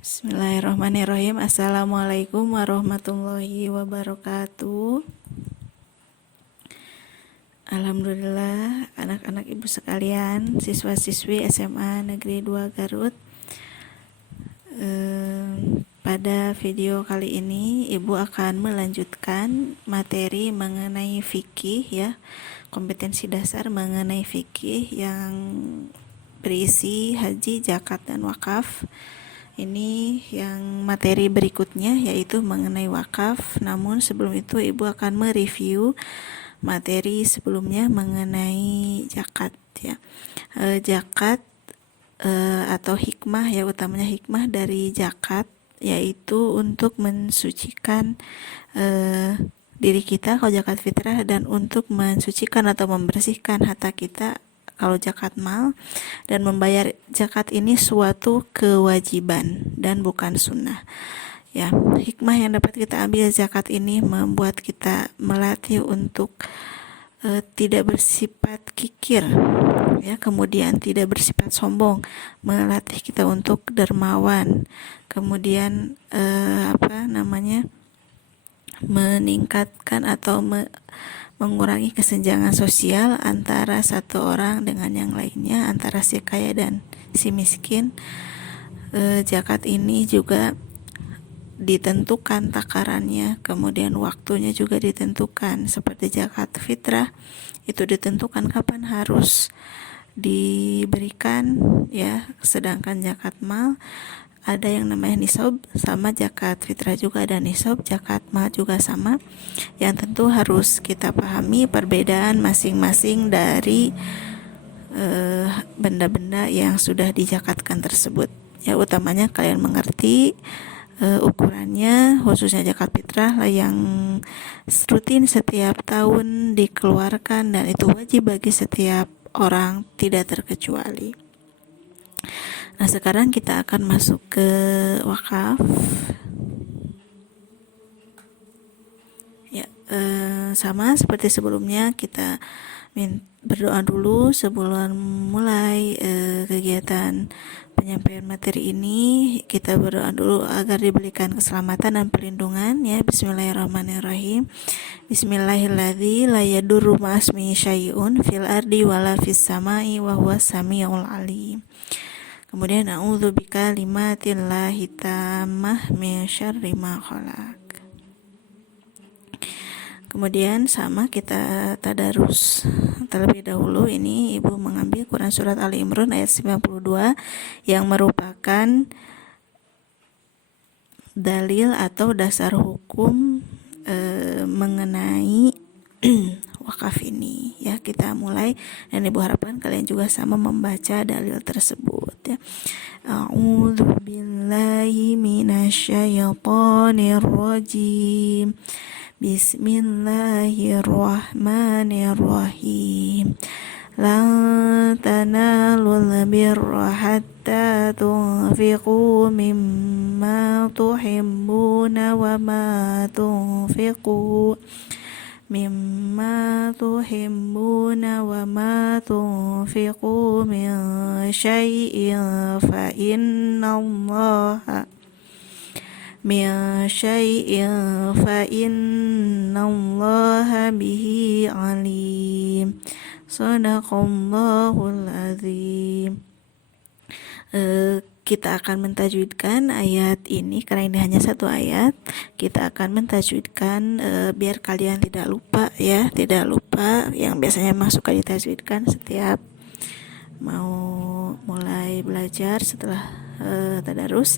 Bismillahirrahmanirrahim. Assalamualaikum warahmatullahi wabarakatuh. Alhamdulillah, anak-anak ibu sekalian, siswa-siswi SMA Negeri 2 Garut. Pada video kali ini ibu akan melanjutkan materi mengenai fikih ya, kompetensi dasar mengenai fikih yang berisi haji, zakat, dan wakaf. Ini yang materi berikutnya yaitu mengenai wakaf. Namun sebelum itu ibu akan mereview materi sebelumnya mengenai zakat ya. Zakat atau hikmah ya, utamanya hikmah dari zakat yaitu untuk mensucikan diri kita kalau zakat fitrah, dan untuk mensucikan atau membersihkan harta kita kalau zakat mal, dan membayar zakat ini suatu kewajiban dan bukan sunnah ya. Hikmah yang dapat kita ambil zakat ini membuat kita melatih untuk tidak bersifat kikir ya, kemudian tidak bersifat sombong, melatih kita untuk dermawan, kemudian meningkatkan atau mengurangi kesenjangan sosial antara satu orang dengan yang lainnya, antara si kaya dan si miskin. Zakat ini juga ditentukan takarannya, kemudian waktunya juga ditentukan. Seperti zakat fitrah itu ditentukan kapan harus diberikan ya, sedangkan zakat mal ada yang namanya nisab, sama zakat fitrah juga ada nisab, zakat mal juga sama. Yang tentu harus kita pahami perbedaan masing-masing dari benda-benda yang sudah dizakatkan tersebut ya. Utamanya kalian mengerti ukurannya, khususnya zakat fitrah lah yang rutin setiap tahun dikeluarkan, dan itu wajib bagi setiap orang tidak terkecuali. Nah, sekarang kita akan masuk ke wakaf ya. Sama seperti sebelumnya, kita berdoa dulu sebelum mulai kegiatan penyampaian materi ini. Kita berdoa dulu agar diberikan keselamatan dan perlindungan ya. Bismillahirrahmanirrahim. Bismillahirrahmanirrahim. La yadurru ma'asmi syai'un fil ardi wala fis samai wa huwas samiul alim. Kemudian a'udzubika kalimatillahi tammah min syarri ma khalaq. Kemudian sama kita tadarus terlebih dahulu. Ini ibu mengambil Quran surat Ali Imran ayat 92 yang merupakan dalil atau dasar hukum mengenai wakaf ini ya. Kita mulai, dan ibu harapkan kalian juga sama membaca dalil tersebut ya. A'udzu billahi minasyaitonir rajim. Bismillahirrahmanirrahim. Lan tanalul birra hatta tunfiqu mimma tuhibbuna wa ma tunfiqu min syai'in fa innallaha bihi alim. Shadaqallahul azim. Kita akan mentajwidkan ayat ini karena ini hanya satu ayat. Kita akan mentajwidkan biar kalian tidak lupa ya, tidak lupa yang biasanya suka ditajwidkan setiap mau mulai belajar setelah tadarus.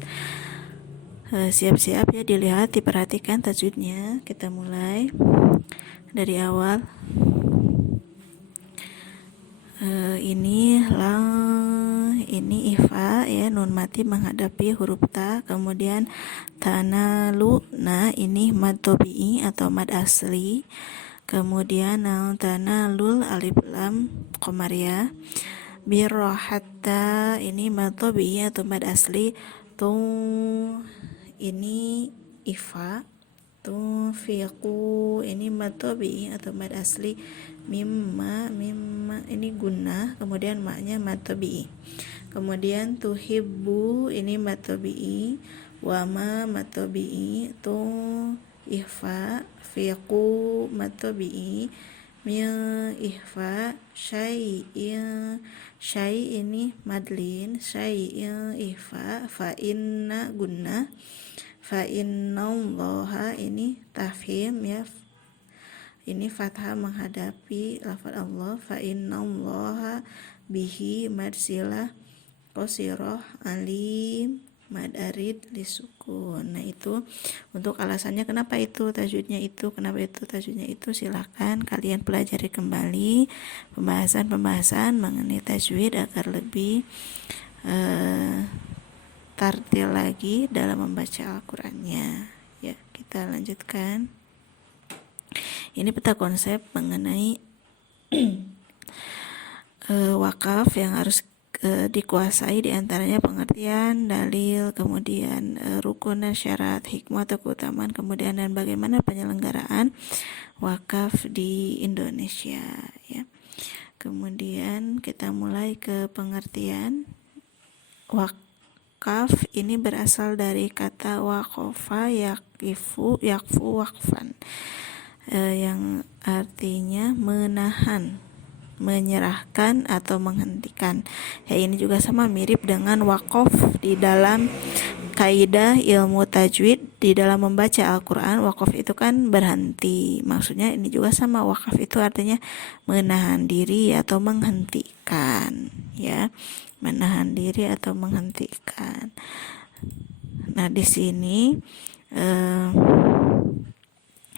Siap-siap ya, dilihat, diperhatikan tajwidnya. Kita mulai dari awal. Ini ifa ya, nun mati menghadapi huruf ta. Kemudian tanalu, nah ini mad tabi'i atau mad asli. Kemudian tanalul, alif lam qamariyah. Birrohatta, ini mad tabi'i atau mad asli. Ini ifa. Tunfiqu, ini mad tabi'i atau mad asli. Mimma ini gunnah, kemudian maknya mad tabi'i. Kemudian tuhibbu ini matobi'i, wama matobi'i, tu ihfa, fiqu matobi'i, mil ihfa, syai ini madlin, syai'il ihfa, fa inna gunna, fa innallaha ini tafhim ya, ini fathah menghadapi lafaz Allah, fa innallaha bihi madsilah qasiroh alim madarid lisukun. Nah itu untuk alasannya kenapa itu tajwidnya itu, silahkan kalian pelajari kembali pembahasan mengenai tajwid agar lebih tartil lagi dalam membaca Al-Qur'annya. Ya, kita lanjutkan. Ini peta konsep mengenai wakaf yang harus dikuasai, diantaranya pengertian, dalil, kemudian rukun dan syarat, hikmah atau keutamaan, kemudian dan bagaimana penyelenggaraan wakaf di Indonesia ya. Kemudian kita mulai ke pengertian. Wakaf ini berasal dari kata waqafa yakfu waqfan, yang artinya menahan, menyerahkan atau menghentikan. Ya, ini juga sama mirip dengan waqaf di dalam kaidah ilmu tajwid. Di dalam membaca Al-Quran, waqaf itu kan berhenti. Maksudnya ini juga sama, waqaf itu artinya menahan diri atau menghentikan ya, menahan diri atau menghentikan. Nah di sini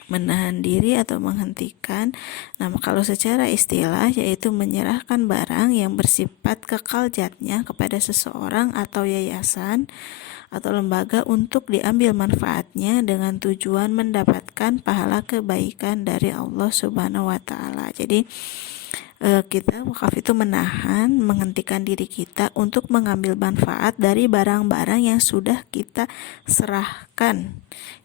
menahan diri atau menghentikan. Nah, kalau secara istilah yaitu menyerahkan barang yang bersifat kekal zatnya kepada seseorang atau yayasan atau lembaga untuk diambil manfaatnya dengan tujuan mendapatkan pahala kebaikan dari Allah Subhanahu wa taala. Jadi kita wakaf itu menahan, menghentikan diri kita untuk mengambil manfaat dari barang-barang yang sudah kita serahkan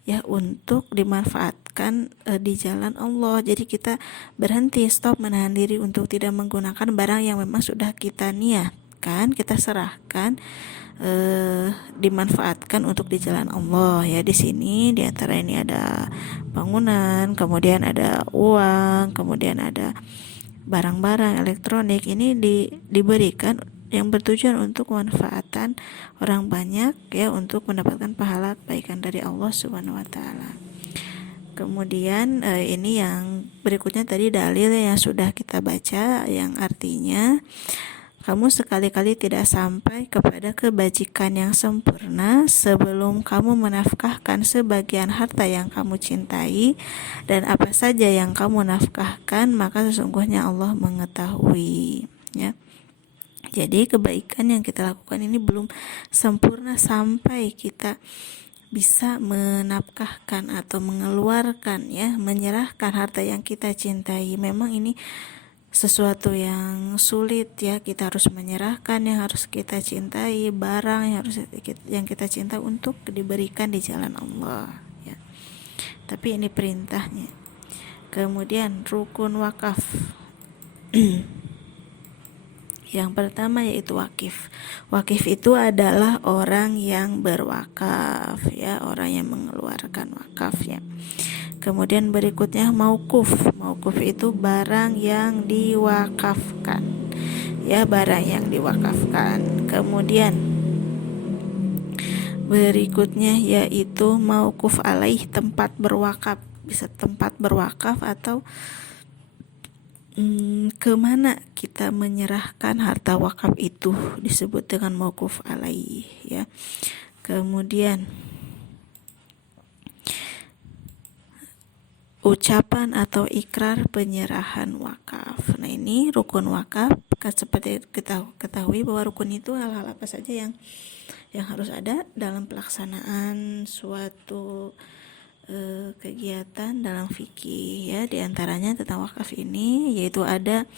ya untuk dimanfaatkan di jalan Allah. Jadi kita berhenti, stop, menahan diri untuk tidak menggunakan barang yang memang sudah kita niatkan, kita serahkan dimanfaatkan untuk di jalan Allah ya. Di sini di antara ini ada bangunan, kemudian ada uang, kemudian ada barang-barang elektronik. Ini diberikan yang bertujuan untuk kemanfaatan orang banyak ya, untuk mendapatkan pahala kebaikan dari Allah Subhanahu wa taala. Kemudian ini yang berikutnya tadi dalil yang sudah kita baca, yang artinya kamu sekali-kali tidak sampai kepada kebajikan yang sempurna sebelum kamu menafkahkan sebagian harta yang kamu cintai, dan apa saja yang kamu nafkahkan maka sesungguhnya Allah mengetahui ya. Jadi kebaikan yang kita lakukan ini belum sempurna sampai kita bisa menafkahkan atau mengeluarkan ya, menyerahkan harta yang kita cintai. Memang ini sesuatu yang sulit ya, kita harus menyerahkan yang harus kita cintai, barang yang kita cinta untuk diberikan di jalan Allah ya. Tapi ini perintahnya. Kemudian rukun wakaf yang pertama yaitu wakif. Wakif itu adalah orang yang berwakaf ya, orang yang mengeluarkan wakaf ya. Kemudian berikutnya maukuf. Maukuf itu barang yang diwakafkan ya, barang yang diwakafkan. Kemudian berikutnya yaitu maukuf alaih, tempat berwakaf. Bisa tempat berwakaf atau kemana kita menyerahkan harta wakaf itu disebut dengan maukuf alaih ya. Kemudian ucapan atau ikrar penyerahan wakaf. Nah ini rukun wakaf. Seperti kita ketahui bahwa rukun itu hal-hal apa saja yang harus ada dalam pelaksanaan suatu kegiatan dalam fikih ya. Di antaranya tentang wakaf ini yaitu ada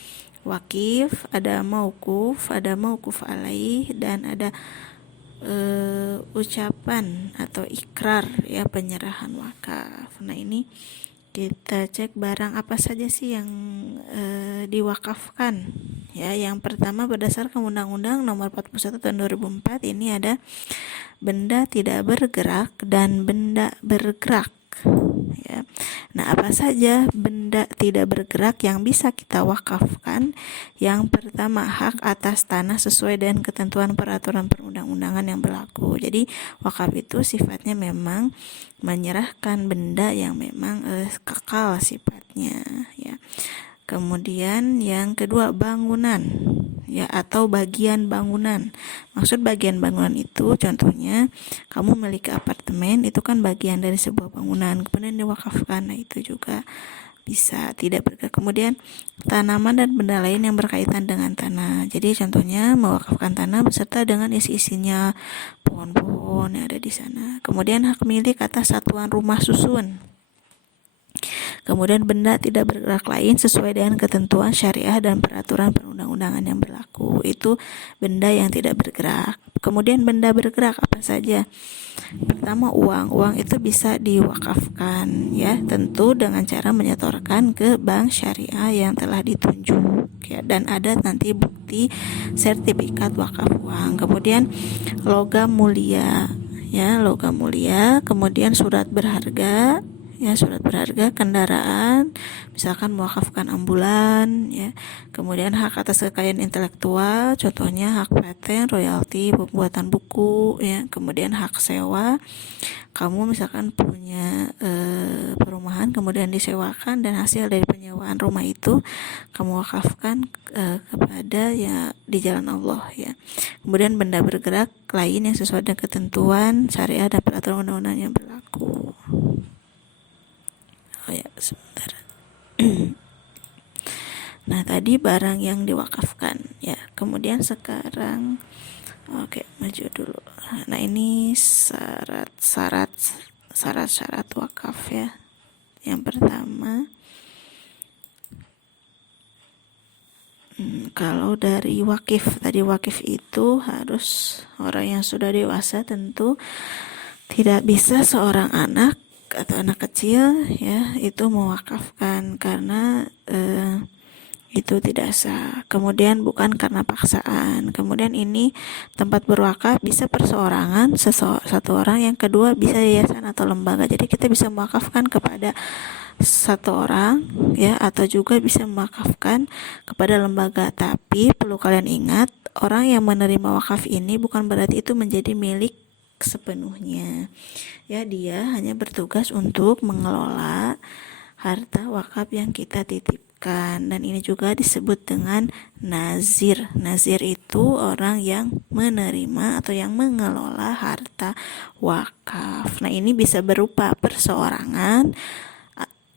wakif, ada maukuf, ada maukuf alaih, dan ada ucapan atau ikrar ya, penyerahan wakaf. Nah ini Kita cek barang apa saja sih yang diwakafkan. Ya, yang pertama berdasarkan Undang-Undang Nomor 41 Tahun 2004 ini ada benda tidak bergerak dan benda bergerak. Ya. Nah, apa saja benda tidak bergerak yang bisa kita wakafkan? Yang pertama, hak atas tanah sesuai dengan ketentuan peraturan perundang-undangan yang berlaku. Jadi, wakaf itu sifatnya memang menyerahkan benda yang memang kekal sifatnya, ya. Kemudian yang kedua, bangunan, ya, atau bagian bangunan. Maksud bagian bangunan itu contohnya kamu memiliki apartemen, itu kan bagian dari sebuah bangunan, kemudian diwakafkan. Nah, itu juga bisa tidak bergerak. Kemudian tanaman dan benda lain yang berkaitan dengan tanah. Jadi contohnya mewakafkan tanah beserta dengan isi-isinya, pohon-pohon yang ada di sana. Kemudian hak milik atas satuan rumah susun. Kemudian benda tidak bergerak lain sesuai dengan ketentuan syariah dan peraturan perundang-undangan yang berlaku. Itu benda yang tidak bergerak. Kemudian benda bergerak apa saja? Pertama, uang. Uang itu bisa diwakafkan, ya, tentu dengan cara menyetorkan ke bank syariah yang telah ditunjuk, ya, dan ada nanti bukti sertifikat wakaf uang. Kemudian logam mulia, ya, logam mulia. Kemudian surat berharga, ya, surat berharga, kendaraan, misalkan mewakafkan ambulan, ya. Kemudian hak atas kekayaan intelektual, contohnya hak paten, royalti, pembuatan buku, ya. Kemudian hak sewa, kamu misalkan punya perumahan kemudian disewakan dan hasil dari penyewaan rumah itu kamu wakafkan kepada, ya, di jalan Allah, ya. Kemudian benda bergerak lain yang sesuai dengan ketentuan syariah dan peraturan undang-undang yang berlaku. Oh ya, sebentar. Nah, tadi barang yang diwakafkan, ya. Kemudian sekarang, oke, maju dulu. Nah, ini syarat wakaf, ya. Yang pertama, kalau dari wakif, tadi wakif itu harus orang yang sudah dewasa, tentu tidak bisa seorang anak atau anak kecil, ya, itu mewakafkan karena itu tidak sah. Kemudian bukan karena paksaan. Kemudian ini tempat berwakaf bisa perseorangan, satu orang. Yang kedua bisa yayasan atau lembaga. Jadi kita bisa mewakafkan kepada satu orang, ya, atau juga bisa mewakafkan kepada lembaga. Tapi perlu kalian ingat, orang yang menerima wakaf ini bukan berarti itu menjadi milik sepenuhnya, ya. Dia hanya bertugas untuk mengelola harta wakaf yang kita titipkan, dan ini juga disebut dengan nazir. Nazir itu orang yang menerima atau yang mengelola harta wakaf. Nah, ini bisa berupa perseorangan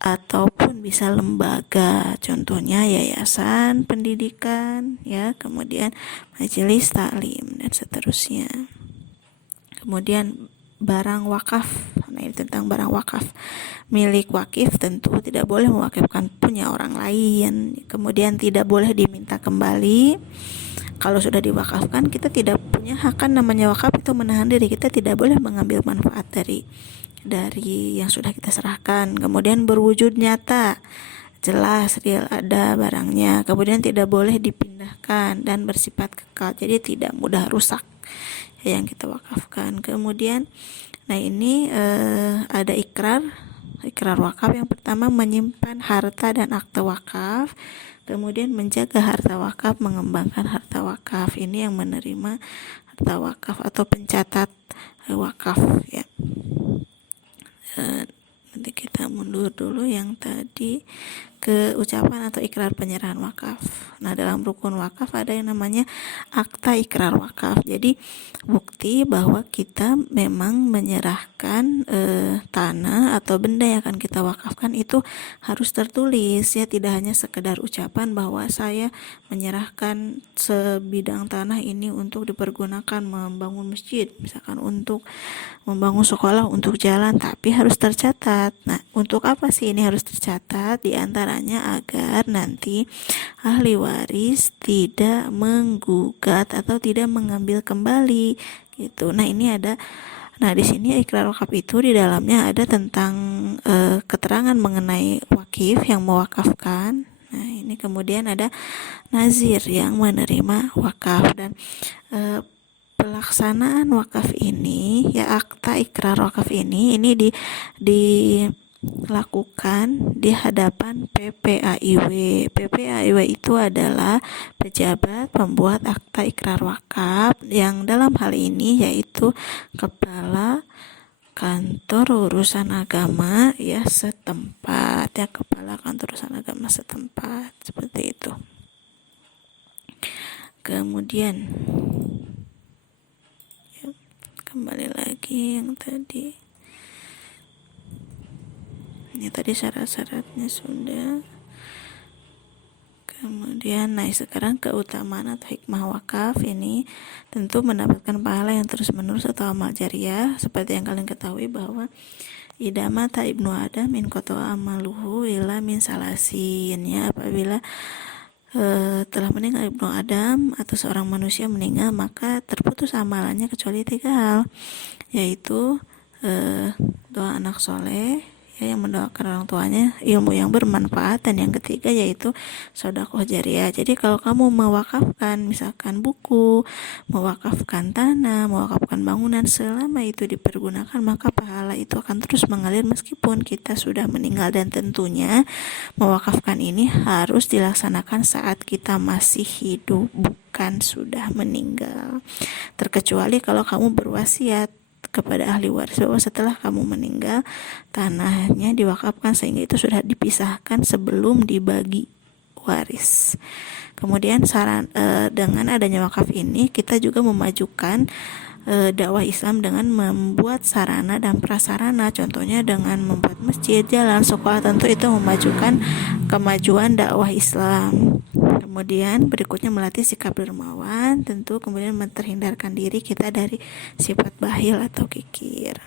ataupun bisa lembaga, contohnya yayasan pendidikan, ya, kemudian majelis taklim dan seterusnya. Kemudian barang wakaf. Nah, ini tentang barang wakaf. Milik wakif tentu tidak boleh mewakifkan punya orang lain. Kemudian tidak boleh diminta kembali. Kalau sudah diwakafkan, kita tidak punya hak, kan namanya wakaf itu menahan diri. Kita tidak boleh mengambil manfaat dari yang sudah kita serahkan. Kemudian berwujud nyata, jelas real ada barangnya. Kemudian tidak boleh dipindahkan dan bersifat kekal, jadi tidak mudah rusak yang kita wakafkan. Kemudian, nah, ini ada ikrar wakaf. Yang pertama, menyimpan harta dan akte wakaf. Kemudian menjaga harta wakaf, mengembangkan harta wakaf. Ini yang menerima harta wakaf atau pencatat wakaf, ya. Nanti kita mundur dulu yang tadi ke ucapan atau ikrar penyerahan wakaf. Nah, dalam rukun wakaf ada yang namanya akta ikrar wakaf. Jadi bukti bahwa kita memang menyerahkan tanah atau benda yang akan kita wakafkan itu harus tertulis, ya, tidak hanya sekedar ucapan bahwa saya menyerahkan sebidang tanah ini untuk dipergunakan membangun masjid, misalkan untuk membangun sekolah, untuk jalan, tapi harus tercatat. Nah, untuk apa sih ini harus tercatat? Di antaranya agar nanti ahli waris tidak menggugat atau tidak mengambil kembali, gitu. Nah, ini ada Nah, di sini ikrar wakaf itu di dalamnya ada tentang keterangan mengenai wakif yang mewakafkan. Nah, ini kemudian ada nazir yang menerima wakaf, dan pelaksanaan wakaf ini, ya akta ikrar wakaf ini dilakukan di hadapan PPAIW. PPAIW itu adalah pejabat pembuat akta ikrar wakaf, yang dalam hal ini yaitu kepala kantor urusan agama ya setempat, ya kepala kantor urusan agama setempat, seperti itu. Kemudian ya, kembali lagi yang tadi, ini tadi syarat-syaratnya sudah. Kemudian, nah sekarang keutamaan atau hikmah wakaf ini tentu mendapatkan pahala yang terus-menerus atau amal jariah, seperti yang kalian ketahui bahwa idama ta ibnu adam min koto amaluhu ila min salasin, ya apabila telah meninggal ibnu Adam atau seorang manusia meninggal, maka terputus amalannya kecuali 3 hal, yaitu doa anak soleh ya yang mendoakan orang tuanya, ilmu yang bermanfaat, dan yang ketiga yaitu sedekah jariah. Jadi kalau kamu mewakafkan misalkan buku, mewakafkan tanah, mewakafkan bangunan, selama itu dipergunakan maka pahala itu akan terus mengalir meskipun kita sudah meninggal. Dan tentunya mewakafkan ini harus dilaksanakan saat kita masih hidup, bukan sudah meninggal. Terkecuali kalau kamu berwasiat kepada ahli waris bahwa setelah kamu meninggal tanahnya diwakafkan, sehingga itu sudah dipisahkan sebelum dibagi waris. Kemudian dengan adanya wakaf ini kita juga memajukan dakwah Islam dengan membuat sarana dan prasarana, contohnya dengan membuat masjid, jalan, sekolah, tentu itu memajukan kemajuan dakwah Islam. Kemudian berikutnya melatih sikap dermawan, tentu kemudian terhindarkan diri kita dari sifat bakhil atau kikir.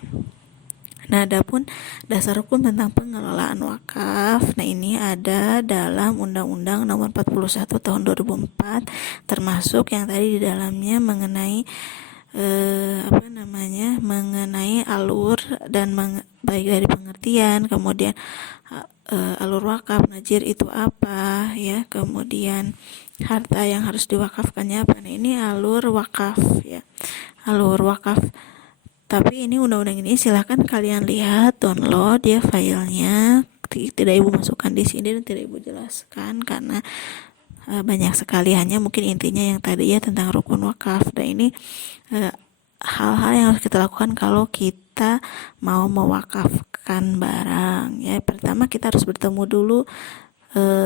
Nah, adapun dasar hukum tentang pengelolaan wakaf, nah ini ada dalam Undang-Undang Nomor 41 Tahun 2004, termasuk yang tadi di dalamnya mengenai mengenai alur dan baik dari pengertian, kemudian alur wakaf, najir itu apa ya, kemudian harta yang harus diwakafkannya apa. Nah, ini alur wakaf ya, alur wakaf. Tapi ini undang-undang ini silahkan kalian lihat, download ya filenya, tidak ibu masukkan di sini dan tidak ibu jelaskan karena banyak sekali, hanya mungkin intinya yang tadi ya tentang rukun wakaf. Dan ini hal-hal yang harus kita lakukan kalau kita mau mewakafkan barang ya. Pertama kita harus bertemu dulu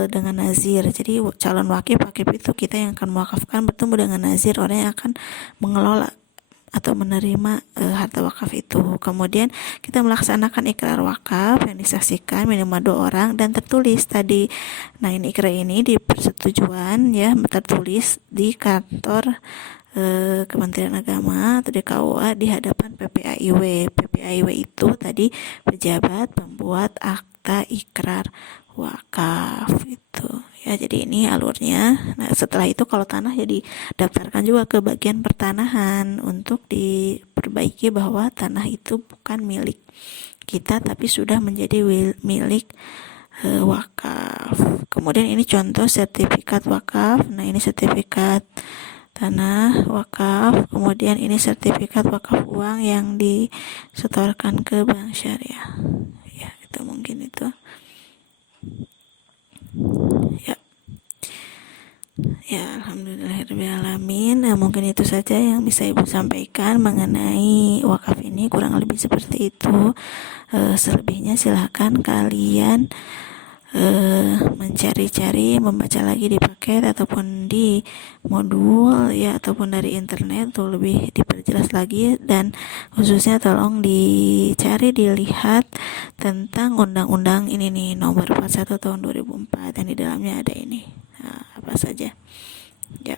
dengan nazir. Jadi calon wakif itu kita yang akan mewakafkan bertemu dengan nazir, orang yang akan mengelola atau menerima harta wakaf itu. Kemudian kita melaksanakan ikrar wakaf yang disaksikan minimal 2 orang dan tertulis tadi. Nah, ini ikrar ini di persetujuan ya, tertulis di kantor Kementerian Agama atau di KUA di hadapan PPAIW. PPAIW itu tadi pejabat pembuat akta ikrar wakaf itu ya. Jadi ini alurnya. Nah, setelah itu kalau tanah jadi daftarkan juga ke bagian pertanahan untuk diperbaiki bahwa tanah itu bukan milik kita tapi sudah menjadi milik wakaf. Kemudian ini contoh sertifikat wakaf. Nah, ini sertifikat tanah wakaf, kemudian ini sertifikat wakaf uang yang disetorkan ke bank syariah ya, itu mungkin itu ya. Ya, alhamdulillahirrahmanirrahim. Nah, mungkin itu saja yang bisa ibu sampaikan mengenai wakaf ini, kurang lebih seperti itu. Selebihnya silahkan kalian mencari-cari, membaca lagi di paket ataupun di modul ya, ataupun dari internet untuk lebih diperjelas lagi. Dan khususnya tolong dicari, dilihat tentang undang-undang ini nih, nomor 41 tahun 2004 yang di dalamnya ada ini. Nah, apa saja ya.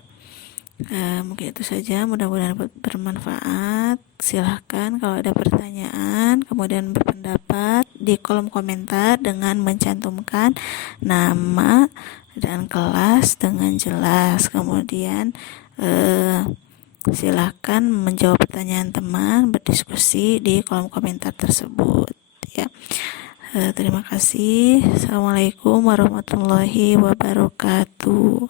Mungkin itu saja, mudah-mudahan bermanfaat. Silahkan kalau ada pertanyaan kemudian berpendapat di kolom komentar dengan mencantumkan nama dan kelas dengan jelas. Kemudian Silahkan menjawab pertanyaan teman, berdiskusi di kolom komentar tersebut ya. Terima kasih. Assalamualaikum warahmatullahi wabarakatuh.